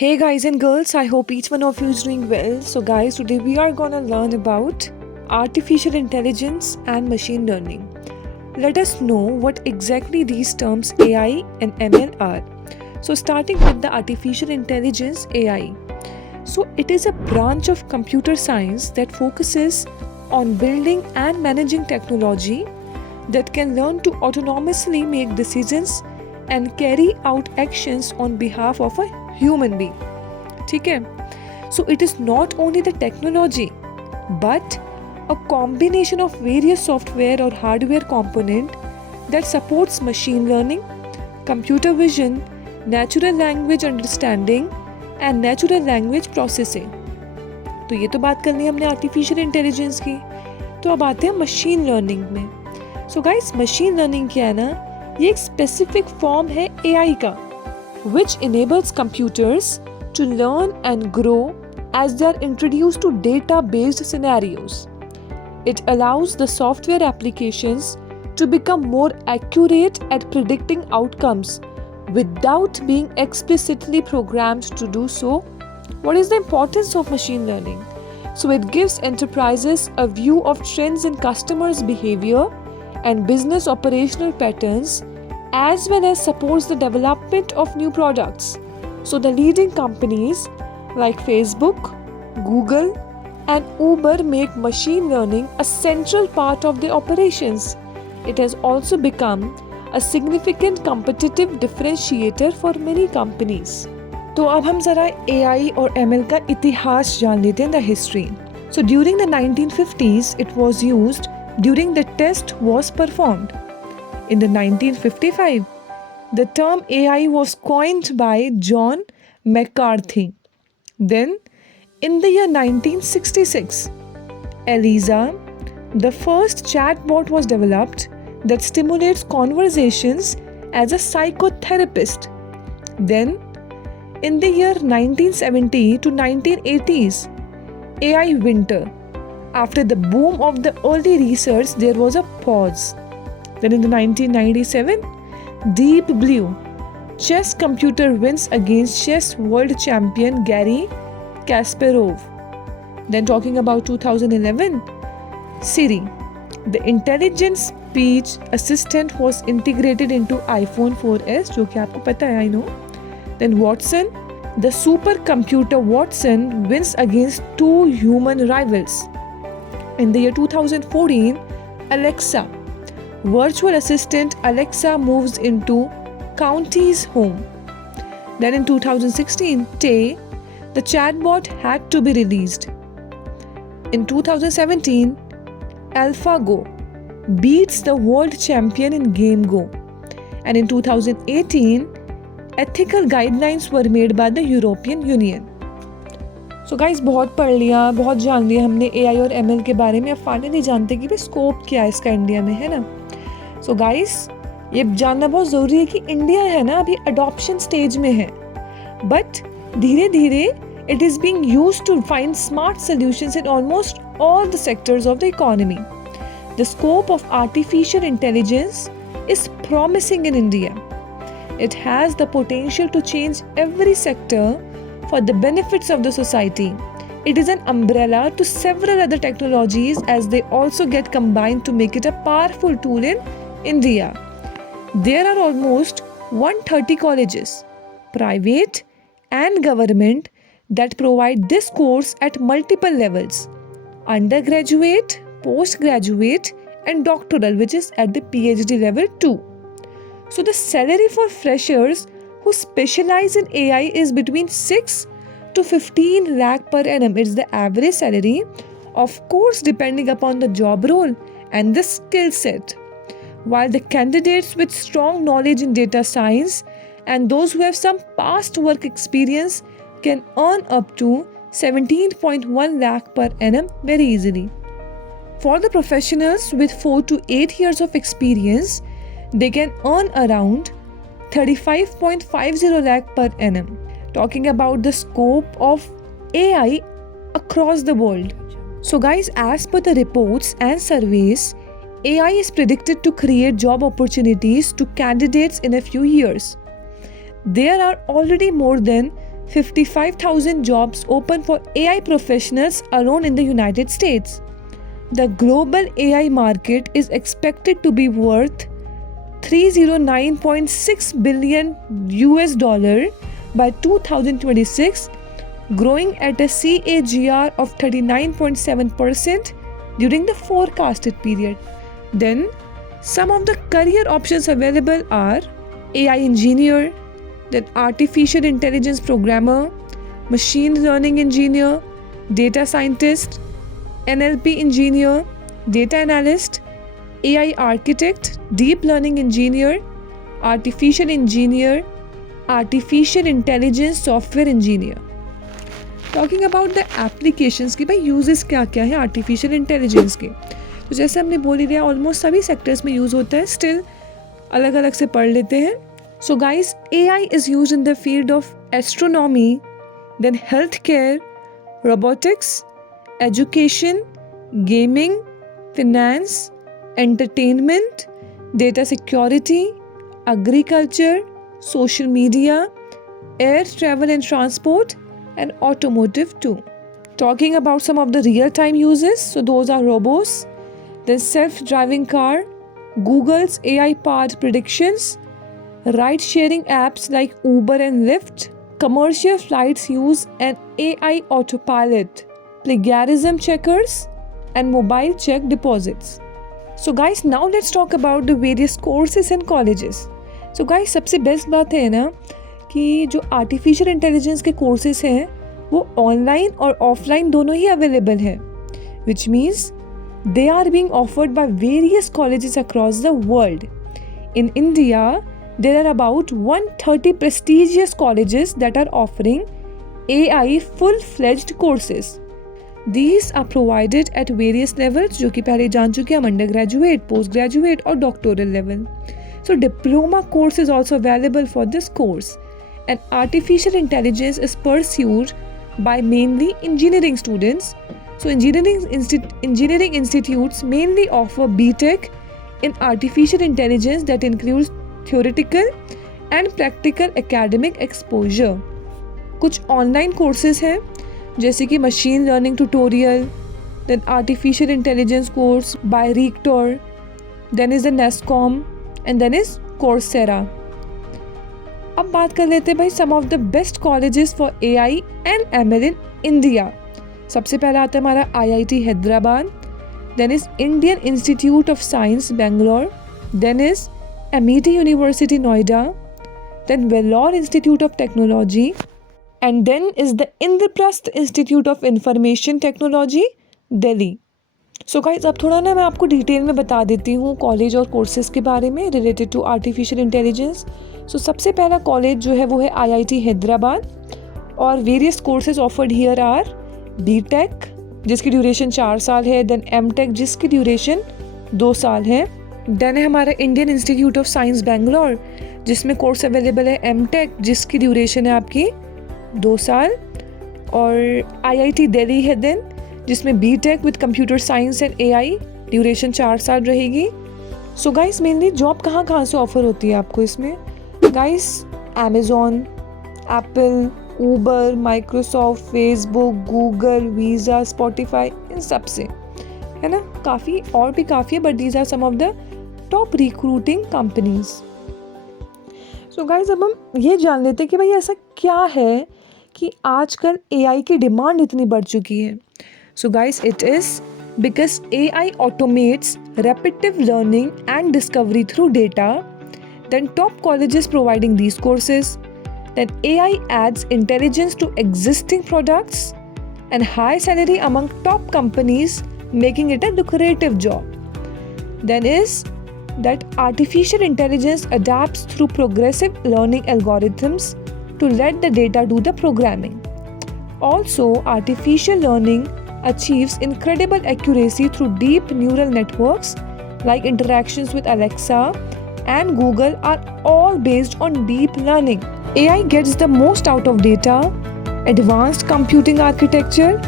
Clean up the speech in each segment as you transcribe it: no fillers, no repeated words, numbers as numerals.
Hey guys and girls, I hope each one of you is doing well. So guys, today we are gonna learn about artificial intelligence and machine learning. Let us know what exactly these terms AI and ML are. So starting with the artificial intelligence AI. So it is a branch of computer science that focuses on building and managing technology that can learn to autonomously make decisions and carry out actions on behalf of a human being. ठीक है? So it is not only the technology but a combination of various software or hardware component that supports machine learning, computer vision, natural language understanding and natural language processing. तो ये तो बात कर ली हमने artificial intelligence की. तो अब आते हैं मशीन लर्निंग में. सो गाइस, मशीन लर्निंग क्या है ना, ये एक स्पेसिफिक फॉर्म है एआई का which enables computers to learn and grow as they are introduced to data-based scenarios. It allows the software applications to become more accurate at predicting outcomes without being explicitly programmed to do so. What is the importance of machine learning? So it gives enterprises a view of trends in customers' behavior and business operational patterns, as well as supports the development of new products. So the leading companies like Facebook, Google and Uber make machine learning a central part of their operations. It has also become a significant competitive differentiator for many companies. तो अब हम जरा AI और ML का इतिहास जान लेते हैं, the history. So during the 1950s it was used during the test was performed. In the 1955, the term AI was coined by John McCarthy. Then, in the year 1966, Eliza, the first chatbot was developed that stimulates conversations as a psychotherapist. Then, in the year 1970 to 1980s, AI winter. After the boom of the early research, there was a pause. Then in the 1997, Deep Blue, chess computer wins against chess world champion Garry Kasparov. Then talking about 2011, Siri, the intelligent speech assistant was integrated into iPhone 4S, जो कि आपको पता है, I know. Then Watson, the supercomputer Watson wins against two human rivals. In the year 2014, Alexa, virtual assistant Alexa moves into County's home. Then in 2016, Tay, the chatbot had to be released. In 2017, AlphaGo beats the world champion in Game Go. And in 2018, ethical guidelines were made by the European Union. So guys, बहुत पढ़ लिया, बहुत जान लिया हमने AI और ML के बारे में. अब फाइनली जानते कि भाई स्कोप क्या है इसका इंडिया में, है ना. सो गाइस, ये जानना बहुत ज़रूरी है कि इंडिया है ना अभी अडॉप्शन स्टेज में है, बट धीरे धीरे it is being used to find smart solutions in almost all the sectors of the economy. The scope of artificial intelligence is promising in India. It has the potential to change every sector for the benefits of the society. It is an umbrella to several other technologies as they also get combined to make it a powerful tool in India. There are almost 130 colleges, private and government, that provide this course at multiple levels: undergraduate, postgraduate and doctoral, which is at the PhD level too. So the salary for freshers who specialize in AI is between 6 to 15 lakh per annum. It's the average salary, of course depending upon the job role and the skill set. While the candidates with strong knowledge in data science and those who have some past work experience can earn up to 17.1 lakh per annum very easily. For the professionals with 4 to 8 years of experience, they can earn around 35.50 lakh per annum. Talking about the scope of AI across the world. So guys, as per the reports and surveys, AI is predicted to create job opportunities to candidates in a few years. There are already more than 55,000 jobs open for AI professionals alone in the United States. The global AI market is expected to be worth $309.6 billion by 2026, growing at a CAGR of 39.7% during the forecasted period. Then, some of the career options available are AI engineer, then artificial intelligence programmer, machine learning engineer, data scientist, NLP engineer, data analyst, AI architect, deep learning engineer, artificial engineer, artificial intelligence software engineer. Talking about the applications कि भाई uses क्या क्या है artificial intelligence के, तो जैसे हमने बोल ही दिया ऑलमोस्ट सभी सेक्टर्स में यूज़ होता है, स्टिल अलग अलग से पढ़ लेते हैं. So guys, AI is used in the field of astronomy, then healthcare, robotics, education, gaming, finance, entertainment, data security, agriculture, social media, air travel and transport, and automotive too. Talking about some of the real-time uses, so those are robots, then self-driving car, Google's AI-powered predictions, ride-sharing apps like Uber and Lyft, commercial flights use an AI autopilot, plagiarism checkers, and mobile check deposits. So guys, now let's talk about the various courses and colleges. So guys, सबसे best बात है ना कि जो artificial intelligence के courses हैं वो online और ऑफलाइन दोनों ही अवेलेबल हैं, which means they are being offered by various colleges across the world. In India, there are about 130 prestigious colleges that are offering AI full-fledged courses. These are provided at various levels, जो कि पहले जान चुके हैं, undergraduate, postgraduate और doctoral level. So diploma course is also available for this course. And artificial intelligence is pursued by mainly engineering students. So engineering institutes mainly offer BTech in artificial intelligence that includes theoretical and practical academic exposure. कुछ online courses हैं जैसे कि machine learning tutorial, then artificial intelligence course by Rector, then is the NESCOM, and then is Coursera. अब बात कर लेते हैं भाई some of the best colleges for AI and ML in India. सबसे पहला आता है हमारा IIT Hyderabad, then is Indian Institute of Science Bangalore, then is Amity University Noida, then Vellore Institute of Technology, and then is the Indraprasth Institute of Information Technology, Delhi. So guys, अब थोड़ा ना मैं आपको डिटेल में बता देती हूँ college और कोर्सेज के बारे में रिलेटेड टू आर्टिफिशियल इंटेलिजेंस. सो सबसे पहला कॉलेज जो है वो है IIT हैदराबाद, और various courses offered here are BTech जिसकी ड्यूरेशन 4 साल है, देन MTech जिसकी ड्यूरेशन 2 साल है, देन है हमारा Indian institute of science Bangalore जिसमें कोर्स अवेलेबल है MTech जिसकी ड्यूरेशन है आपकी 2 साल, और IIT दिल्ली है देन जिसमें BTech with computer science and AI duration 4 साल रहेगी. सो गाइस, मेनली जॉब कहाँ से ऑफर होती है आपको इसमें guys? Amazon, Apple, Uber, Microsoft, Facebook, Google, Visa, Spotify, इन सब से है ना. काफ़ी और भी काफ़ी है, but these are some of the top recruiting companies. So guys, अब हम ये जान लेते हैं कि भाई ऐसा क्या है कि आजकल AI की डिमांड इतनी बढ़ चुकी है. So guys, it is because AI automates repetitive learning and discovery through data, then top colleges providing these courses, then AI adds intelligence to existing products, and high salary among top companies, making it a lucrative job. Then is that artificial intelligence adapts through progressive learning algorithms to let the data do the programming. Also, artificial learning achieves incredible accuracy through deep neural networks, like interactions with Alexa and Google are all based on deep learning. AI gets the most out of data, advanced computing architecture,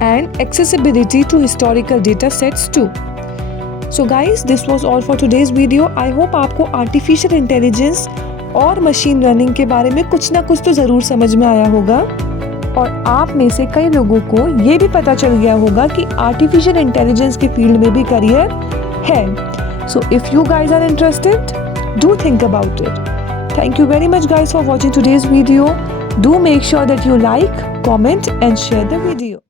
and accessibility to historical data sets too. So guys, this was all for today's video. I hope आपको artificial intelligence और machine learning के बारे में कुछ ना कुछ तो ज़रूर समझ में आया होगा और आप में से कई लोगों को ये भी पता चल गया होगा कि आर्टिफिशियल इंटेलिजेंस के फील्ड में भी करियर है। So if you guys are interested, do think about it. Thank you very much guys for watching today's video. Do make sure that you like, comment and share the video.